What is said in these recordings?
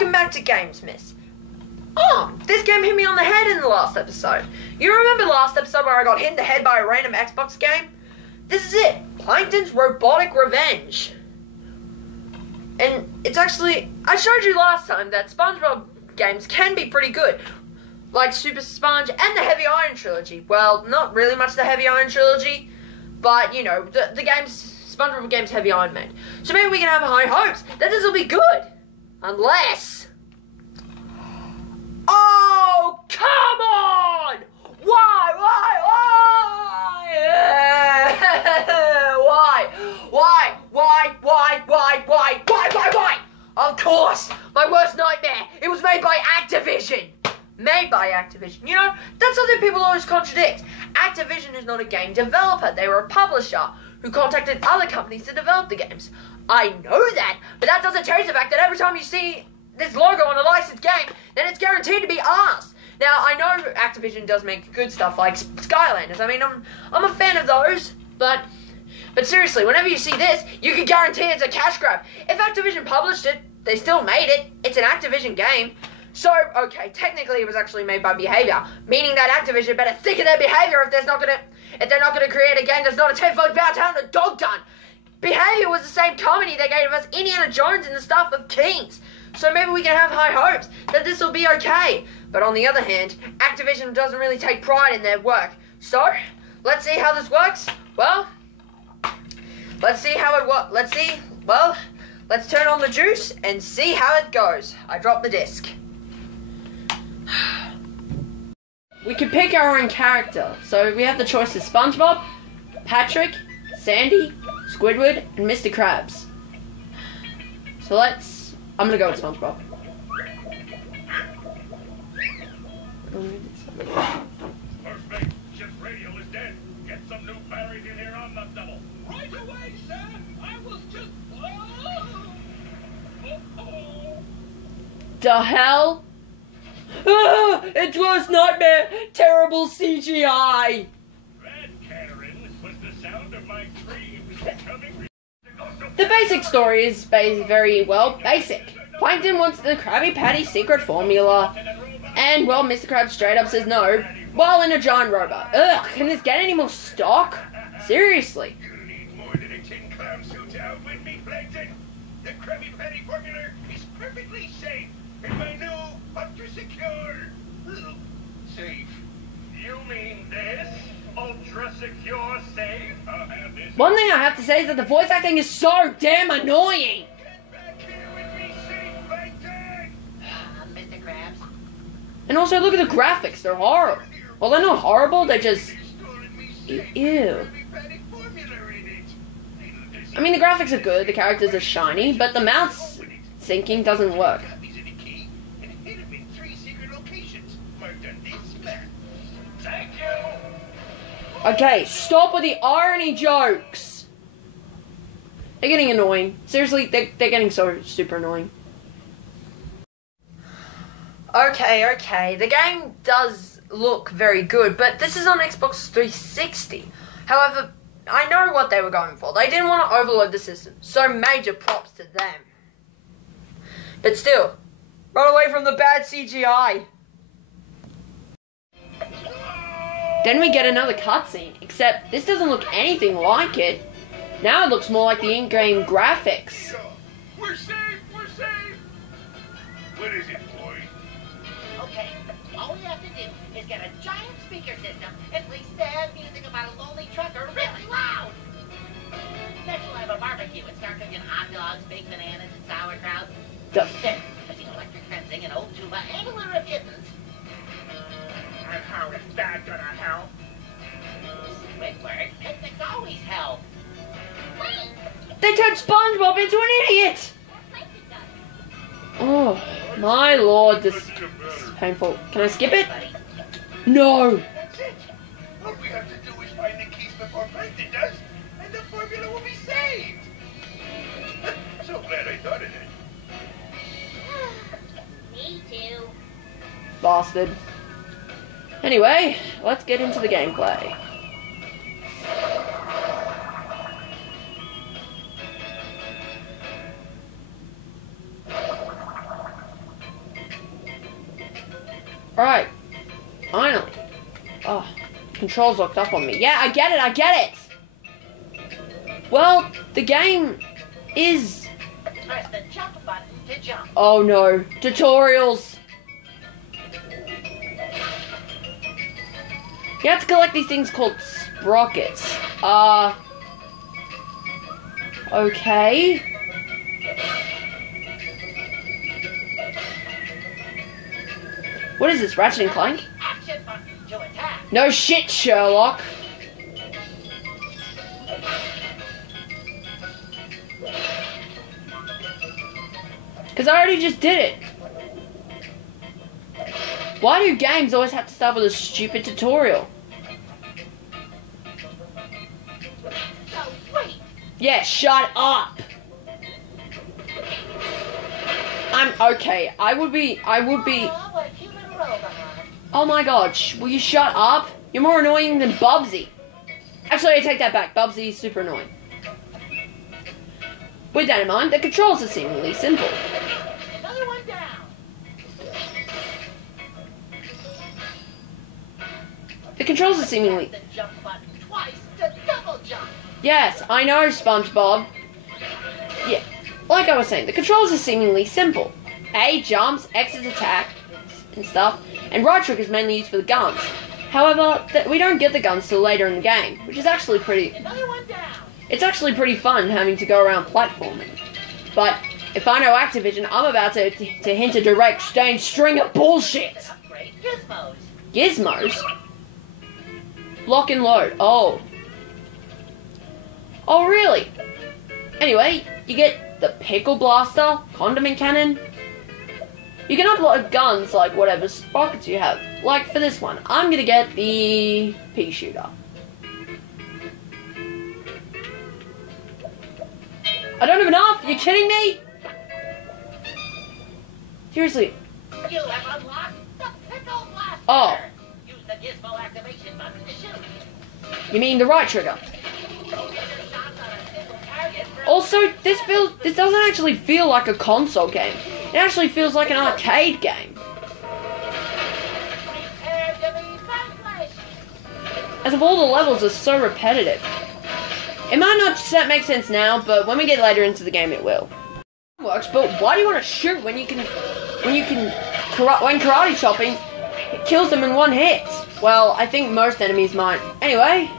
welcome back to Gamesmith. Oh, this game hit me on the head in the last episode. You remember last episode where I got hit in the head by a random Xbox game? This is it, Plankton's Robotic Revenge. And it's actually, I showed you last time that SpongeBob games can be pretty good. Like Super Sponge and the Heavy Iron Trilogy. Well, not really much the Heavy Iron Trilogy, but you know, the games, SpongeBob games Heavy Iron made. So maybe we can have high hopes that this will be good. Unless... Oh, come on! Why? Of course! My worst nightmare! It was made by Activision! Made by Activision. You know, that's something people always contradict. Activision is not a game developer. They were a publisher who contacted other companies to develop the games. I know that, but that doesn't change the fact that every time you see this logo on a licensed game, then it's guaranteed to be ours. Now, I know Activision does make good stuff like Skylanders. I mean, I'm a fan of those, but seriously, whenever you see this, you can guarantee it's a cash grab. If Activision published it, they still made it. It's an Activision game. So, okay, technically it was actually made by Behaviour, meaning that Activision better think of their behaviour if they're not gonna create a game that's not a 10-foot bow down a dog done. Behaviour was the same company that gave us Indiana Jones and the Stuff of Kings. So maybe we can have high hopes that this will be okay. But on the other hand, Activision doesn't really take pride in their work. So, let's see how this works. Well, let's see how it works. Let's turn on the juice and see how it goes. I dropped the disc. We can pick our own character. So we have the choice of SpongeBob, Patrick, Sandy, Squidward, and Mr. Krabs. So I'm gonna go with SpongeBob. Perfect. Ship's radio is dead. Get some new batteries in here on the double. Right away, sir. I was just... The hell? It was nightmare. Terrible CGI. That, Karen, was the sound of my dreams becoming... The basic story is very, well, basic. Plankton wants the Krabby Patty secret formula, and, well, Mr. Krabs straight up says no, while in a giant robot. Ugh, can this get any more stock? Seriously. You need more than a tin clown suit to outwit me, Plankton. The Krabby Patty formula is perfectly safe, and my new ultra secure... Safe? You mean this? Ultra secure safe? I'll have this... One thing I have to say is that the voice acting is so damn annoying. Get back here with me, safe, Plankton! Mr. Krabs. And also, look at the graphics. They're horrible. Well, they're not horrible. They're just... Ew. I mean, the graphics are good. The characters are shiny. But the mouse syncing doesn't work. Okay, stop with the irony jokes. They're getting annoying. Seriously, they're getting so super annoying. Okay, the game does look very good, but this is on Xbox 360. However, I know what they were going for. They didn't want to overload the system, so major props to them. But still, run away from the bad CGI. Then we get another cutscene, except this doesn't look anything like it. Now it looks more like the in-game graphics. We're safe! We're safe! What is it, boy? Okay, all we have to do is get a giant speaker system and play sad music about a lonely trucker really loud. Next we'll have a barbecue and start cooking hot dogs, baked bananas, and sauerkraut. The Then, using electric fencing, an old tuba, and a litter of kittens. And how is that gonna help? Squidward, picnics always help. Wait! They turned SpongeBob into an idiot! Oh, my lord, this is painful. Can I skip it? No! That's it. All we have to do is find the keys before Plankton does, and the formula will be saved. So glad I thought of it. Me too. Bastard. Anyway, let's get into the gameplay. Alright. Finally. Oh, controls locked up on me. Yeah, I get it. Well, the game is... Press the jump button to jump. Oh no. Tutorials. You have to collect these things called sprockets. Okay. What is this, Ratchet and Clank? Action button to attack. No shit, Sherlock. Because I already just did it. Why do games always have to start with a stupid tutorial? No, wait. Yeah, shut up. I'm okay. I would be. Oh, what a cute little robot. Oh my god, will you shut up? You're more annoying than Bubsy. Actually, I take that back. Bubsy's super annoying. With that in mind, the controls are seemingly simple. Another one down. The controls are seemingly... Press the jump button twice to double jump. Yes, I know, SpongeBob. Yeah, like I was saying, the controls are seemingly simple. A jumps, X is attack, and stuff, and right trick is mainly used for the guns. However, we don't get the guns till later in the game, which is actually pretty... Another one down. It's actually pretty fun having to go around platforming. But if I know Activision, I'm about to hint a direct stained string of bullshit. Upgrade gizmos. Gizmos? Lock and load. Oh. Oh, really? Anyway, you get the Pickle Blaster, Condiment Cannon. You can upload guns like whatever sprockets you have. Like for this one, I'm gonna get the Pea Shooter. I don't have enough! You kidding me? Seriously. You have unlocked the Pickle Blaster. Oh. Use the gizmo activation button to shoot. You mean the right trigger? Also, this doesn't actually feel like a console game. It actually feels like an arcade game. Prepare to be vanquished. As if all the levels are so repetitive. It might not make sense now, but when we get later into the game, it will. It works, but why do you want to shoot when karate chopping kills them in one hit? Well, I think most enemies might. Anyway.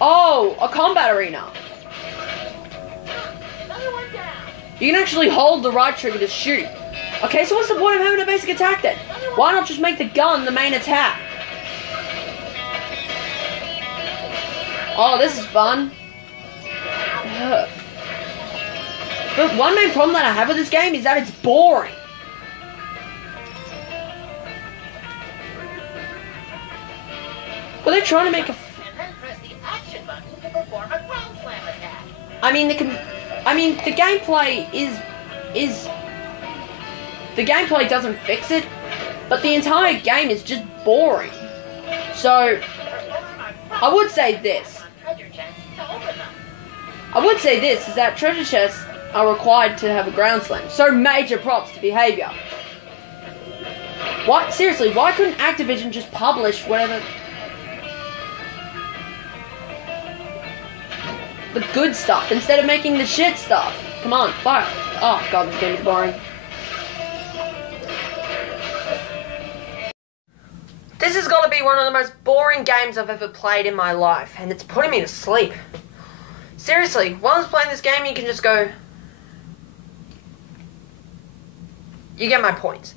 Oh, a combat arena. Another one down. You can actually hold the right trigger to shoot. Okay, so what's the point of having a basic attack then? Why not just make the gun the main attack? Oh, this is fun. Ugh. But one main problem that I have with this game is that it's boring. Well, they're trying to make a... And then press the action button to perform a ground slam attack. I mean, the gameplay is... The gameplay doesn't fix it, but the entire game is just boring. So, I would say this. Is that treasure chests are required to have a ground slam. So major props to behavior. What? Seriously, why couldn't Activision just publish whatever... the good stuff instead of making the shit stuff? Come on, fire. Oh god, this game is boring. This is gonna be one of the most boring games I've ever played in my life, and it's putting me to sleep. Seriously, while I'm playing this game, you can just go... You get my point.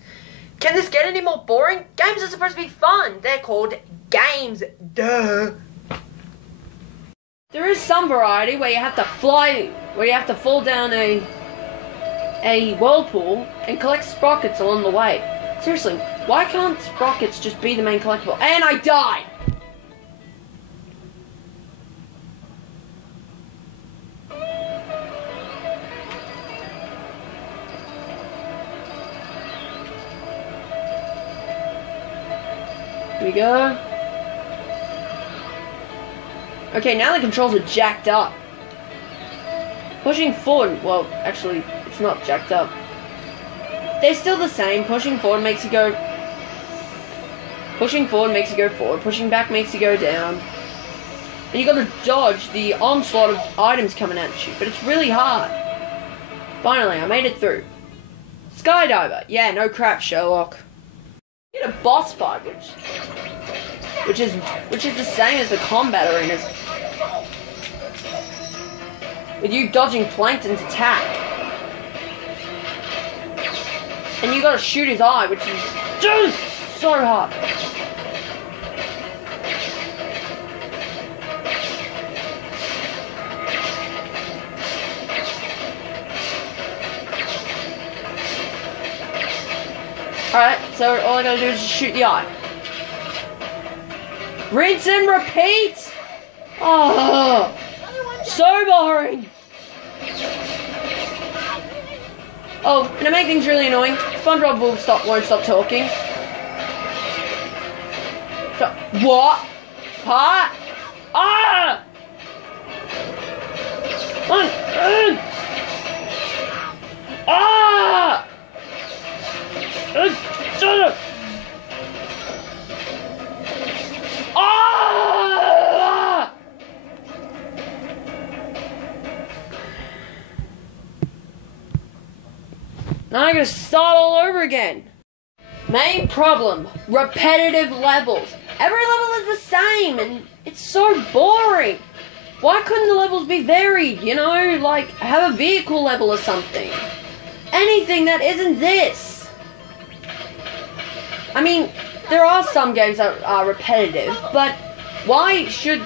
Can this get any more boring? Games are supposed to be fun. They're called games. Duh. There is some variety where you have to fall down a whirlpool and collect sprockets along the way. Seriously, why can't sprockets just be the main collectible? And I died! Here we go. Okay, now the controls are jacked up. Pushing forward, well, actually, it's not jacked up. They're still the same. Pushing forward makes you go Pushing forward makes you go forward. Pushing back makes you go down. And you gotta dodge the onslaught of items coming at you. But it's really hard. Finally, I made it through. Skydiver. Yeah, no crap, Sherlock. You get a boss fight, which is the same as the combat arenas. With you dodging Plankton's attack. And you gotta shoot his eye, which is just so hard. Alright, so all I gotta do is just shoot the eye. Rinse and repeat! Oh, so boring! Oh, and to make things really annoying, SpongeBob won't stop talking. So, what? Huh? Ah! Ah! Ah! Now I gotta start all over again. Main problem, repetitive levels. Every level is the same and it's so boring. Why couldn't the levels be varied, you know? Like, have a vehicle level or something. Anything that isn't this. I mean, there are some games that are repetitive, but why should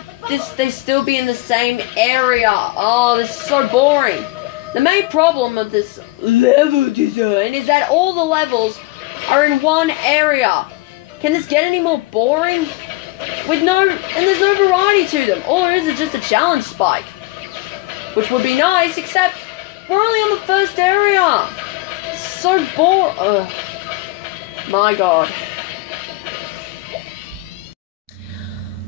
they still be in the same area? Oh, this is so boring. The main problem of this level design is that all the levels are in one area. Can this get any more boring? There's no variety to them. All there is just a challenge spike. Which would be nice, except we're only on the first area. It's so boring. My god.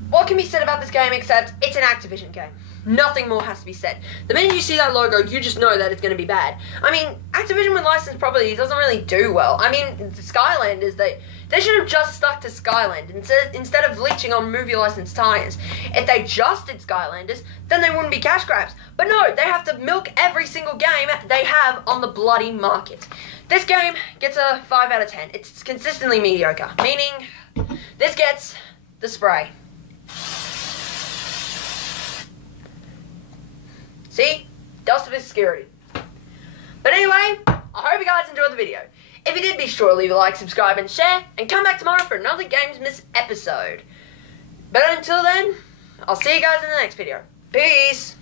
What can be said about this game except it's an Activision game? Nothing more has to be said. The minute you see that logo, you just know that it's going to be bad. I mean, Activision with licensed properties doesn't really do well. I mean, Skylanders, they should have just stuck to Skyland instead of leeching on movie licensed tie-ins. If they just did Skylanders, then they wouldn't be cash grabs. But no, they have to milk every single game they have on the bloody market. This game gets a 5 out of 10. It's consistently mediocre, meaning this gets the spray. See? Dust of obscurity. But anyway, I hope you guys enjoyed the video. If you did, be sure to leave a like, subscribe, and share, and come back tomorrow for another Games Miss episode. But until then, I'll see you guys in the next video. Peace!